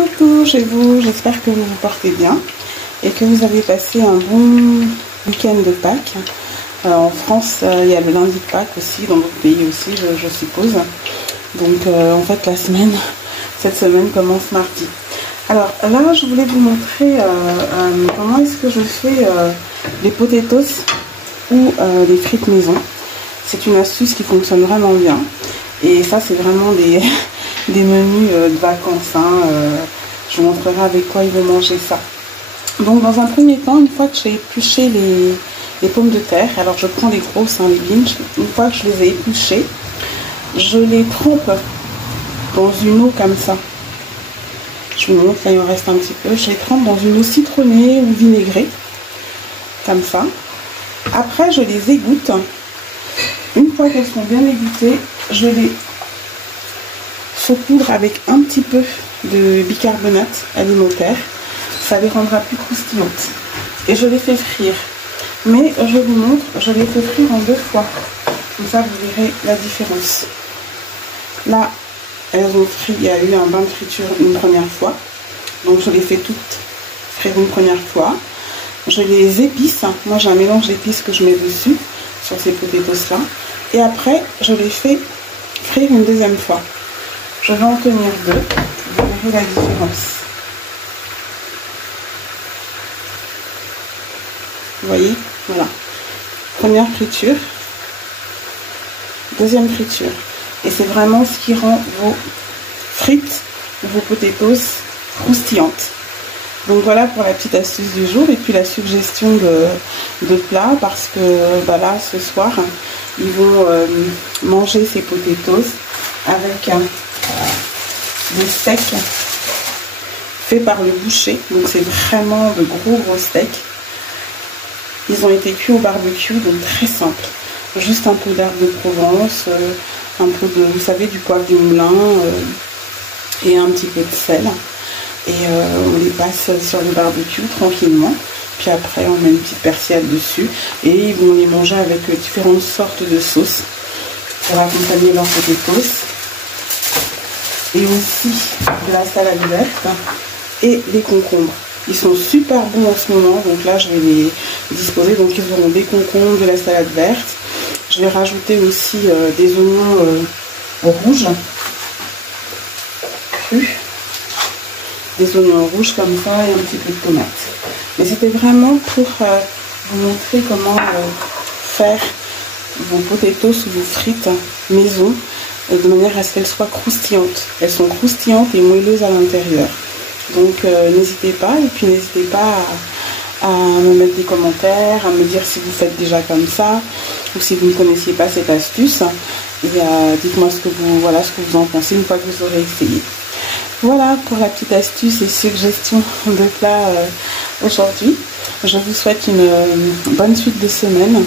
Coucou chez vous, j'espère que vous vous portez bien et que vous avez passé un bon week-end de Pâques. En France, il y a le lundi de Pâques aussi, dans d'autres pays aussi, je suppose. Donc en fait, cette semaine commence mardi. Alors là, je voulais vous montrer comment est-ce que je fais les potatoes ou les frites maison. C'est une astuce qui fonctionne vraiment bien. Et ça, c'est vraiment des menus de vacances. Je vous montrerai avec quoi ils vont manger ça. Donc dans un premier temps, une fois que j'ai épluché les pommes de terre, alors je prends les grosses, les binges, une fois que je les ai épluchées, je les trempe dans une eau comme ça. Je vous montre, là il en reste un petit peu. Je les trempe dans une eau citronnée ou vinaigrée, comme ça. Après, je les égoutte. Une fois qu'elles sont bien égouttées, je les saupoudre avec un petit peu de bicarbonate alimentaire. Ça les rendra plus croustillantes. Et je les fais frire. Mais je vous montre, je les fais frire en 2 fois. Comme ça, vous verrez la différence. Là, elles ont frit, il y a eu un bain de friture une première fois. Donc, je les fais toutes frire une première fois. Je les épice. Moi, j'ai un mélange d'épices que je mets dessus, sur ces potatoes-là. Et après, je les fais frire une deuxième fois. Je vais en tenir 2. Vous verrez la différence. Vous voyez, voilà. Première friture, deuxième friture. Et c'est vraiment ce qui rend vos frites, vos potatoes croustillantes. Donc voilà pour la petite astuce du jour. Et puis la suggestion de plat, parce que là, ce soir, ils vont manger ces potatoes avec des steaks faits par le boucher. Donc c'est vraiment de gros steaks. Ils ont été cuits au barbecue, donc très simple. Juste un peu d'herbe de Provence, un peu de, vous savez, du poivre du moulin et un petit peu de sel. Et on les passe sur le barbecue tranquillement. Puis après, on met une petite persillade dessus. Et ils vont les manger avec différentes sortes de sauces pour accompagner leurs potatoes. Et aussi de la salade verte et des concombres. Ils sont super bons en ce moment, donc là je vais les disposer. Donc ils auront des concombres, de la salade verte. Je vais rajouter aussi des oignons rouges, crus. Des oignons rouges comme ça et un petit peu de tomates. Mais c'était vraiment pour vous montrer comment faire vos potatoes ou vos frites maison de manière à ce qu'elles soient croustillantes. Elles sont croustillantes et moelleuses à l'intérieur. Donc n'hésitez pas, et puis n'hésitez pas à me mettre des commentaires, à me dire si vous faites déjà comme ça, ou si vous ne connaissiez pas cette astuce. Et dites-moi ce que vous en pensez une fois que vous aurez essayé. Voilà pour la petite astuce et suggestion de plat aujourd'hui. Je vous souhaite une bonne suite de semaine.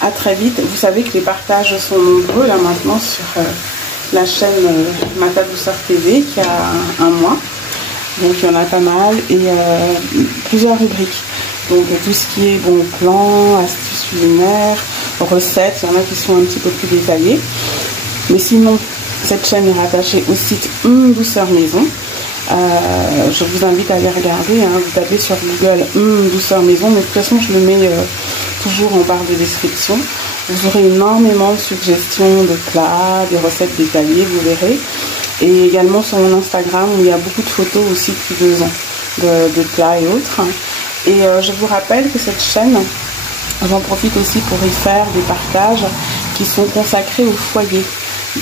À très vite. Vous savez que les partages sont nombreux là maintenant sur la chaîne Mata Douceur TV qui a un mois. Donc il y en a pas mal et plusieurs rubriques. Donc tout ce qui est bon plan, astuces culinaires, recettes, il y en a qui sont un petit peu plus détaillées. Mais sinon, cette chaîne est rattachée au site Douceur Maison. Je vous invite à aller regarder. Vous tapez sur Google Douceur Maison, mais de toute façon je le mets toujours en barre de description. Vous aurez énormément de suggestions de plats, de recettes détaillées, vous verrez. Et également sur mon Instagram où il y a beaucoup de photos aussi depuis 2 ans de plats et autres. Et je vous rappelle que cette chaîne, j'en profite aussi pour y faire des partages qui sont consacrés au foyer.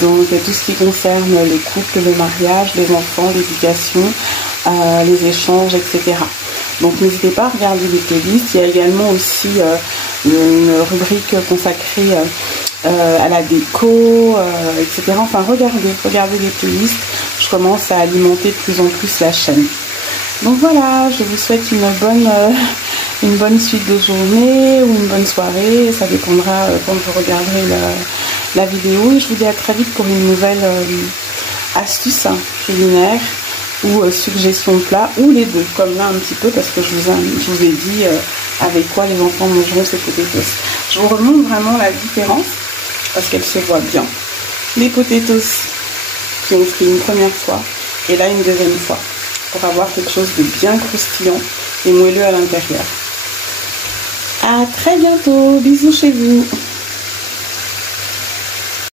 Donc tout ce qui concerne les couples, le mariage, les enfants, l'éducation, les échanges, etc. Donc n'hésitez pas à regarder les playlists. Il y a également aussi une rubrique consacrée à la déco, etc. Enfin regardez les playlists. Je commence à alimenter de plus en plus la chaîne. Donc voilà, je vous souhaite une bonne suite de journée ou une bonne soirée. Ça dépendra quand vous regarderez la vidéo. Et je vous dis à très vite pour une nouvelle astuce culinaire ou suggestion de plat, ou les deux, comme là un petit peu, parce que je vous ai dit avec quoi les enfants mangeront ces potatoes. Je vous remontre vraiment la différence, parce qu'elle se voit bien. Les potatoes qui ont frit une première fois, et là une deuxième fois. pour avoir quelque chose de bien croustillant et moelleux à l'intérieur. À très bientôt, bisous chez vous.